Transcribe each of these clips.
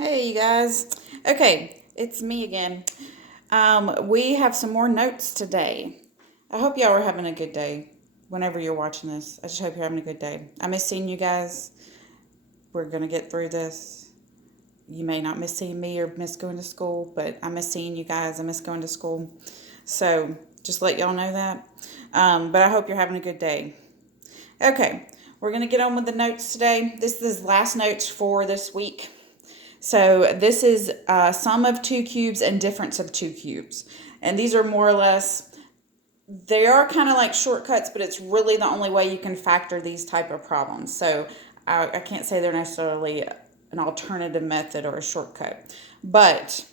Hey, you guys. Okay, it's me again. We have some more notes today. I hope y'all are having a good day whenever you're watching this. I just hope you're having a good day. I miss seeing you guys. We're going to get through this. You may not miss seeing me or miss going to school, but I miss seeing you guys. I miss going to school. So just let y'all know that. But I hope you're having a good day. Okay, we're going to get on with the notes today. This is last notes for this week. So this is sum of two cubes and difference of two cubes. And these are more or less, they are kind of like shortcuts, but it's really the only way you can factor these type of problems. So I can't say they're necessarily an alternative method or a shortcut. But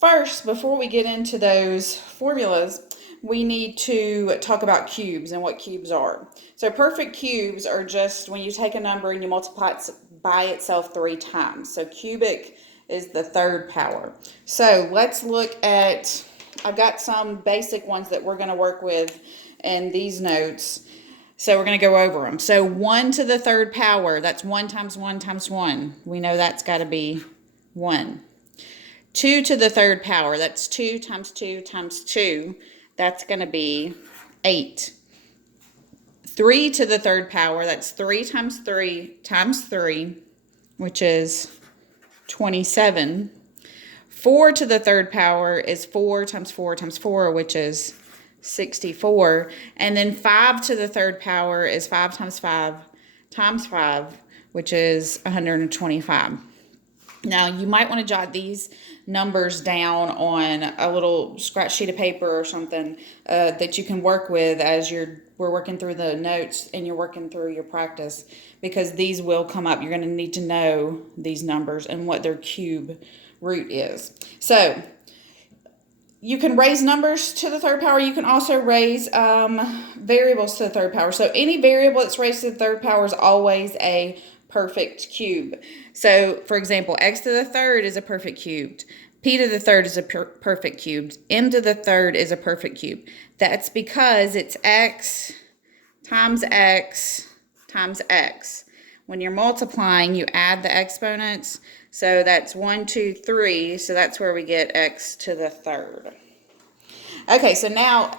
first, before we get into those formulas, we need to talk about cubes and what cubes are. So perfect cubes are just when you take a number and you multiply it by itself 3 times. So cubic is the third power. So let's look at, I've got some basic ones that we're going to work with in these notes. So we're going to go over them. So 1 to the third power, that's 1 times 1 times 1. We know that's got to be 1. 2 to the third power, that's 2 times 2 times 2. That's going to be 8. 3 to the third power, that's 3 times 3 times 3, which is 27. 4 to the third power is 4 times 4 times 4, which is 64. And then 5 to the third power is 5 times 5 times 5, which is 125. Now, you might want to jot these numbers down on a little scratch sheet of paper or something that you can work with as we're working through the notes and you're working through your practice, because these will come up. You're going to need to know these numbers and what their cube root is. So you can raise numbers to the third power. You can also raise variables to the third power. So any variable that's raised to the third power is always a perfect cube. So, for example, x to the third is a perfect cubed. P to the third is a perfect cubed. M to the third is a perfect cube. That's because it's x times x times x. When you're multiplying, you add the exponents. So that's 1, 2, 3. So that's where we get x to the third. Okay, so now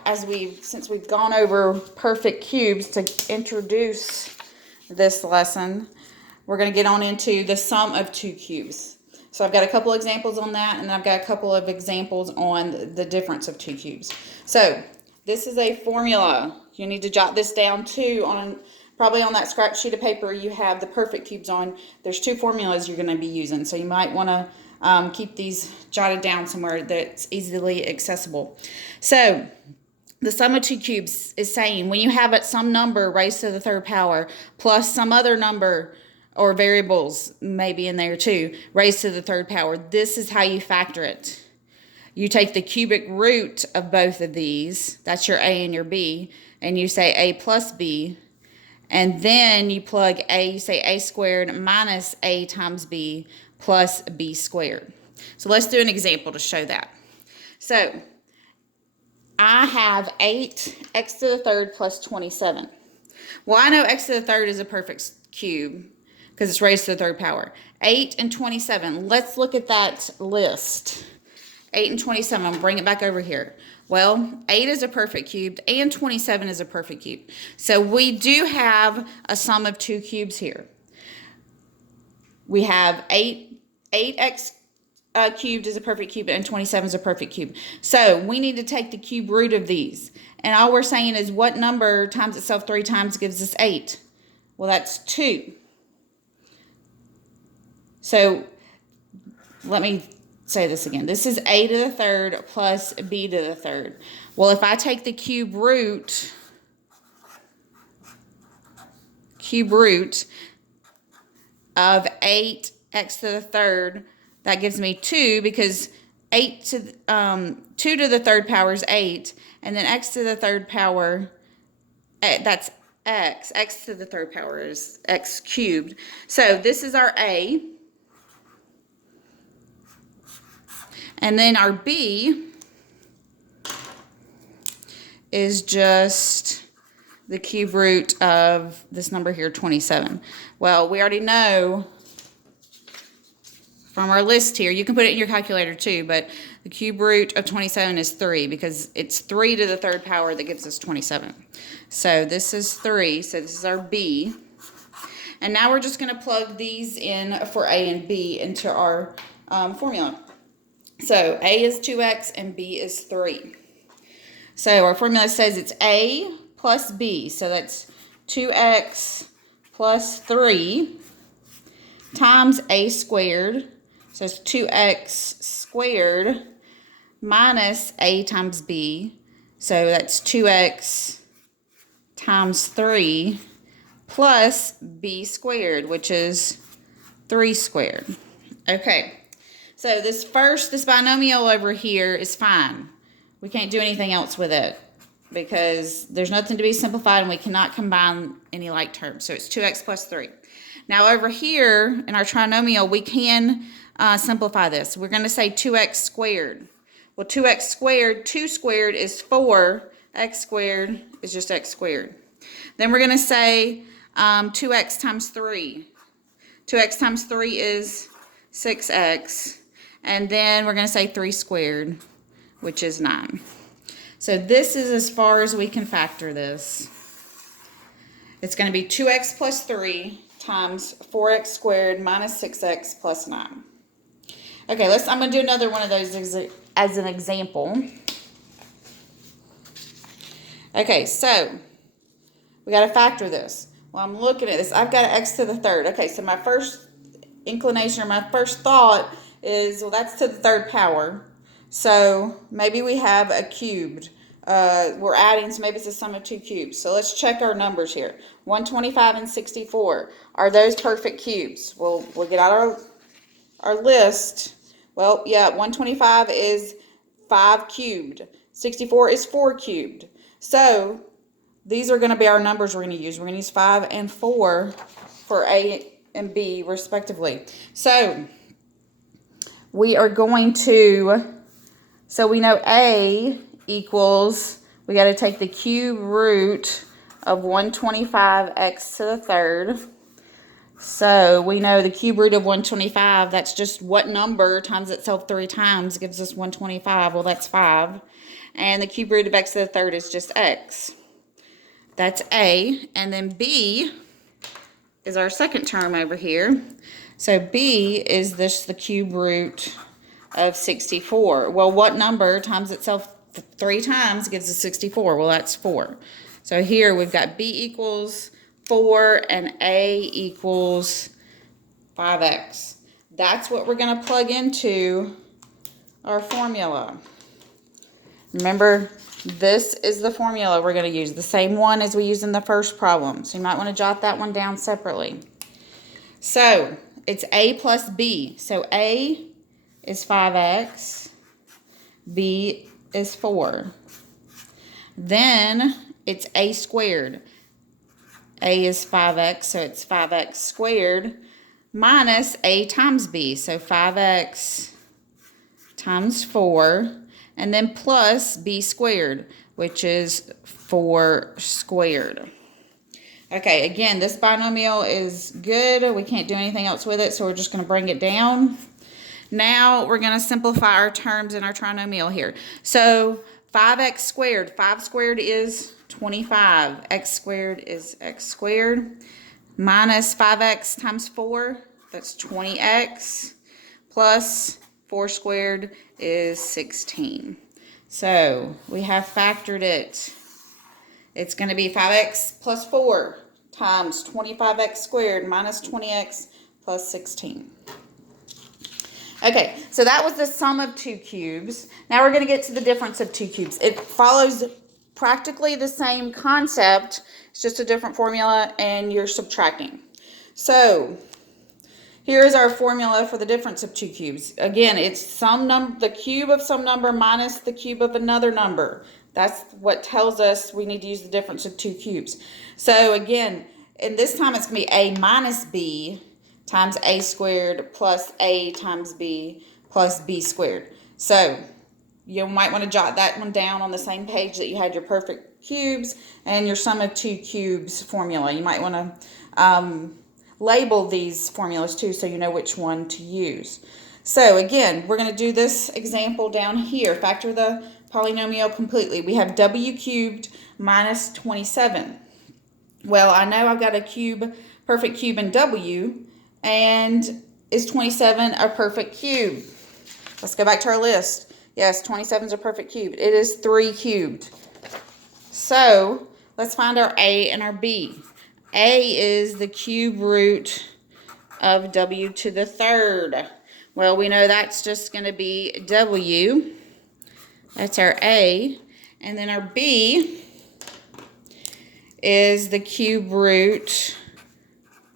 since we've gone over perfect cubes to introduce this lesson, we're going to get on into the sum of two cubes. So I've got a couple examples on that, and I've got a couple of examples on the difference of two cubes. So this is a formula. You need to jot this down too probably on that scratch sheet of paper you have the perfect cubes on. There's 2 formulas you're going to be using, so you might want to keep these jotted down somewhere that's easily accessible. So the sum of two cubes is saying when you have some number raised to the third power plus some other number or variables maybe in there too, raised to the third power, this is how you factor it. You take the cubic root of both of these, that's your a and your b, and you say a plus b, and then you plug a, you say a squared minus a times b plus b squared. So let's do an example to show that. So I have 8x to the third plus 27. Well, I know x to the third is a perfect cube because it's raised to the third power. 8 and 27. Let's look at that list. 8 and 27. I'm going to bring it back over here. Well, 8 is a perfect cube and 27 is a perfect cube. So we do have a sum of two cubes here. We have 8x cubed is a perfect cube and 27 is a perfect cube. So we need to take the cube root of these. And all we're saying is what number times itself 3 times gives us 8? Well, that's 2. So let me say this again. This is a to the third plus b to the third. Well, if I take the cube root of 8x to the third, that gives me 2, because 2 to the third power is 8, and then x to the third power, that's x. X to the third power is x cubed. So this is our a. And then our b is just the cube root of this number here, 27. Well, we already know from our list here. You can put it in your calculator too, but the cube root of 27 is 3 because it's 3 to the third power that gives us 27. So this is 3, so this is our b. And now we're just going to plug these in for a and b into our formula. So a is 2x and b is 3. So our formula says it's a plus b, so that's 2x plus 3 times a squared, so it's 2x squared minus a times b, so that's 2x times 3 plus b squared, which is 3 squared. Okay, so this binomial over here is fine. We can't do anything else with it because there's nothing to be simplified and we cannot combine any like terms. So it's 2x plus 3. Now over here in our trinomial, we can simplify this. We're going to say 2x squared. Well, 2x squared, 2 squared is 4. X squared is just x squared. Then we're going to say 2x times 3. 2x times 3 is 6x. And then we're going to say 3 squared, which is 9. So this is as far as we can factor this. It's going to be 2x plus 3 times 4x squared minus 6x plus 9. Okay, I'm going to do another one of those as an example. Okay, so we got to factor this. Well, I'm looking at this. I've got x to the third. Okay, so my first inclination or my first thought is, well, that's to the third power. So maybe we have a cubed. We're adding, so maybe it's a sum of 2 cubes. So let's check our numbers here. 125 and 64. Are those perfect cubes? We'll get out our list. Well, yeah, 125 is 5 cubed. 64 is 4 cubed. So these are going to be our numbers we're going to use. We're going to use 5 and 4 for a and b respectively. So we are going to, so we know a equals, we got to take the cube root of 125x to the third. So we know the cube root of 125, that's just what number times itself 3 times gives us 125. Well, that's 5. And the cube root of x to the third is just x. That's a. And then b is our second term over here. So b is the cube root of 64. Well, what number times itself 3 times gives us 64? Well, that's 4. So here we've got b equals 4 and a equals 5x. That's what we're going to plug into our formula. Remember, this is the formula we're going to use, the same one as we used in the first problem. So you might want to jot that one down separately. So it's a plus b. So a is 5x, b is 4. Then it's a squared. A is 5x, so it's 5x squared minus a times b. So 5x times 4, and then plus b squared, which is 4 squared. Okay, again, this binomial is good. We can't do anything else with it, so we're just going to bring it down. Now we're going to simplify our terms in our trinomial here. So 5x squared, 5 squared is 25. X squared is x squared minus 5x times 4, that's 20x, plus 4 squared is 16. So we have factored it. It's going to be 5x plus 4 times 25x squared minus 20x plus 16. Okay, so that was the sum of 2 cubes. Now we're going to get to the difference of 2 cubes. It follows practically the same concept. It's just a different formula and you're subtracting. So here is our formula for the difference of 2 cubes. Again, it's the cube of some number minus the cube of another number. That's what tells us we need to use the difference of 2 cubes. So again, and this time it's going to be a minus b times a squared plus a times b plus b squared. So you might want to jot that one down on the same page that you had your perfect cubes and your sum of 2 cubes formula. You might want to label these formulas too so you know which one to use. So again, we're going to do this example down here. Factor the polynomial completely. We have w cubed minus 27. Well, I know I've got a cube, perfect cube in w, and is 27 a perfect cube? Let's go back to our list. Yes, 27 is a perfect cube. It is 3 cubed. So let's find our a and our b. A is the cube root of w to the third. Well, we know that's just going to be w. That's our a. And then our b is the cube root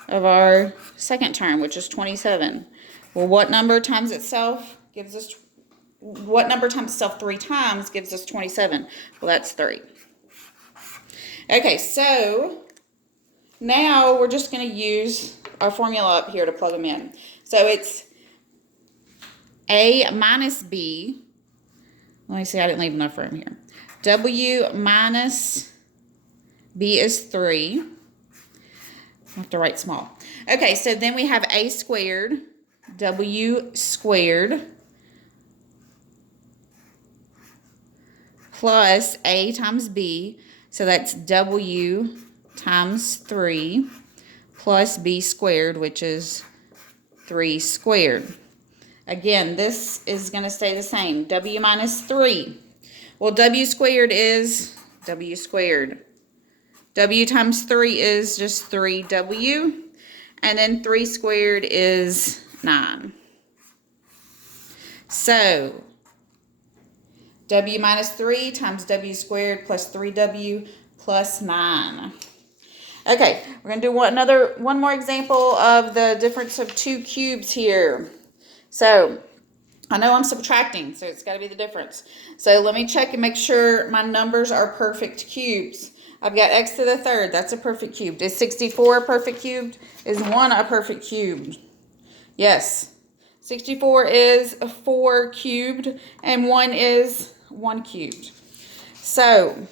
of our second term, which is 27. Well, what number times itself gives us, what number times itself 3 times gives us 27? Well, that's 3. Okay, so now we're just going to use our formula up here to plug them in. So it's a minus b. Let me see, I didn't leave enough room here. W minus b is 3. I have to write small. Okay, so then we have a squared, w squared, plus a times b. So that's w times 3 plus b squared, which is 3 squared. Again, this is going to stay the same. W minus 3. Well, w squared is w squared. W times 3 is just 3w. And then 3 squared is 9. So, w minus 3 times w squared plus 3w plus 9. Okay, we're going to do one more example of the difference of 2 cubes here. So, I know I'm subtracting, so it's got to be the difference. So, let me check and make sure my numbers are perfect cubes. I've got x to the third. That's a perfect cube. Is 64 a perfect cube? Is 1 a perfect cube? Yes. 64 is 4 cubed, and 1 is 1 cubed. So,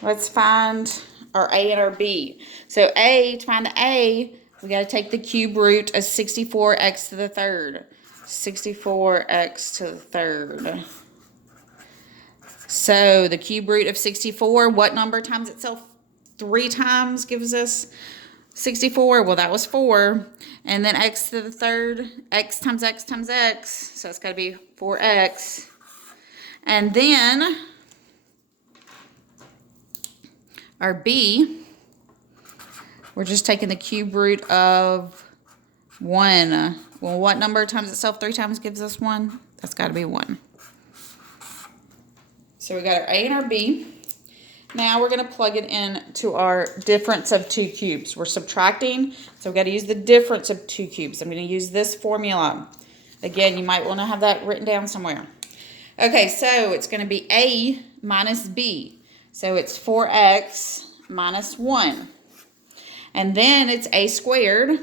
let's find our a and our b. So, to find a, we got to take the cube root of 64x to the third. 64x to the third. So the cube root of 64, what number times itself 3 times gives us 64? Well, that was 4. And then x to the third, x times x times x. So it's got to be 4x. And then our b, we're just taking the cube root of 1. Well, what number times itself 3 times gives us 1? That's got to be 1. So we got our a and our b. Now we're going to plug it in to our difference of 2 cubes. We're subtracting, so we've got to use the difference of 2 cubes. I'm going to use this formula. Again, you might want to have that written down somewhere. Okay, so it's going to be a minus b. So it's 4x minus 1. And then it's a squared.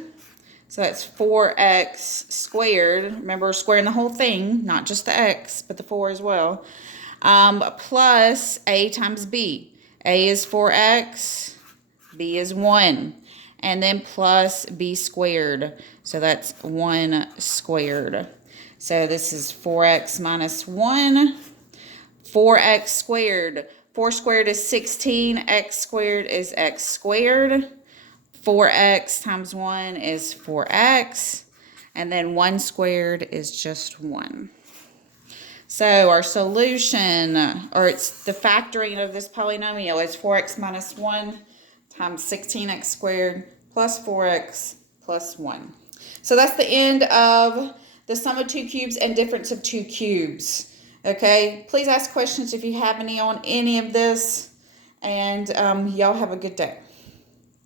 So that's 4x squared. Remember, we're squaring the whole thing, not just the x, but the 4 as well. Plus a times b. A is 4x, b is 1. And then plus b squared. So that's 1 squared. So this is 4x minus 1. 4x squared. 4 squared is 16. X squared is x squared. 4x times 1 is 4x. And then 1 squared is just 1. So our solution, or it's the factoring of this polynomial, is 4x minus 1 times 16x squared plus 4x plus 1. So that's the end of the sum of 2 cubes and difference of 2 cubes. Okay, please ask questions if you have any on any of this, and y'all have a good day.